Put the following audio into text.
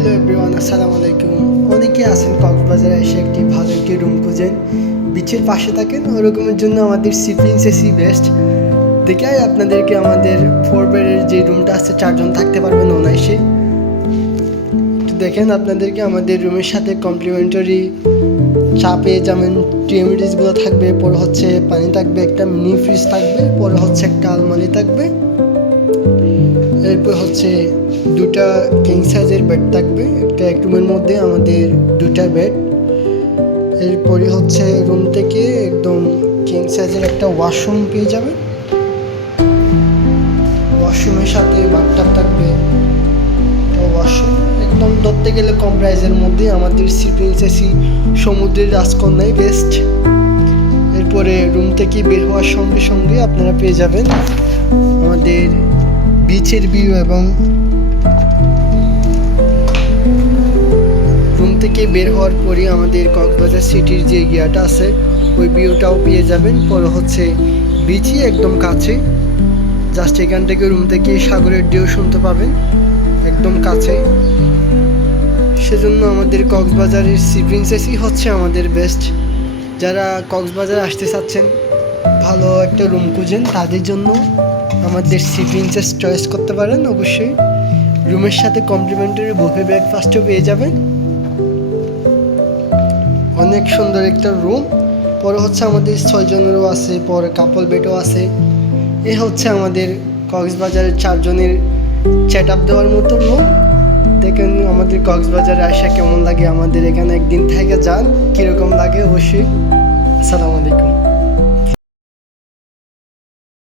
Hello everyone, আসসালামু আলাইকুম। অনেকে আছেন কক্সবাজারে এসে ভালো একটি রুম খুঁজেন, বিচের পাশে থাকেন, ওরকমের জন্য আমাদের সি প্রিন্সেসই বেস্ট। দেখে আপনাদেরকে আমাদের 4 বেডের যে রুমটা আছে 4 জন থাকতে পারবেন অনায়াসে। একটু দেখেন, আপনাদেরকে আমাদের রুমের সাথে কমপ্লিমেন্টারি চা পেয়ে যাবেন, টিএমডিসগুলো থাকবে, পরে হচ্ছে পানি থাকবে, একটা মিনি ফ্রিজ থাকবে, পরে হচ্ছে একটা আলমারি থাকবে, এরপর হচ্ছে দুটা কিং সাইজের বেড থাকবে, একটা এক রুমের মধ্যে আমাদের দুটা বেড। এরপরে হচ্ছে রুম থেকে একদম কিং সাইজের একটা ওয়াশরুম পেয়ে যাবে, ওয়াশরুমের সাথে বাথটাব থাকবে, ওয়াশরুম একদম ধরতে গেলে কম প্রাইসের মধ্যে আমাদের সি প্রিন্সেসি সমুদ্রের রাজকন্যাই বেস্ট। এরপরে রুম থেকে বের হওয়ার সঙ্গে সঙ্গে আপনারা পেয়ে যাবেন আমাদের বিচের ভিউ, এবং রুম থেকে বের হওয়ার পরই আমাদের কক্সবাজার সিটির যে এরিয়াটা আছে ওই ভিউটাও পেয়ে যাবেন। পরে হচ্ছে বিচই একদম কাছে, জাস্ট এখান থেকে রুম থেকে সাগরের ঢেউ শুনতে পাবেন একদম কাছে। সেজন্য আমাদের কক্সবাজারের সি প্রিন্সেসই হচ্ছে আমাদের বেস্ট। যারা কক্সবাজার আসতে চাচ্ছেন, ভালো একটা রুম খুঁজেন, তাদের জন্য আমাদের সি প্রিন্সেস চয়েস করতে পারেন। অবশ্যই রুমের সাথে কমপ্লিমেন্টারি বুফে ব্রেকফাস্টও পেয়ে যাবেন। অনেক সুন্দর একটা রুম। পরে হচ্ছে আমাদের 6 জনেরও আছে, পরে কাপল বেডও আছে। এ হচ্ছে আমাদের কক্সবাজারের 4 জনের সেট আপ দেওয়ার মতো রুম। দেখেন আমাদের কক্সবাজারে আসা কেমন লাগে, আমাদের এখানে একদিন থেকে যান, কীরকম লাগে অবশ্যই। আসসালামু আলাইকুম।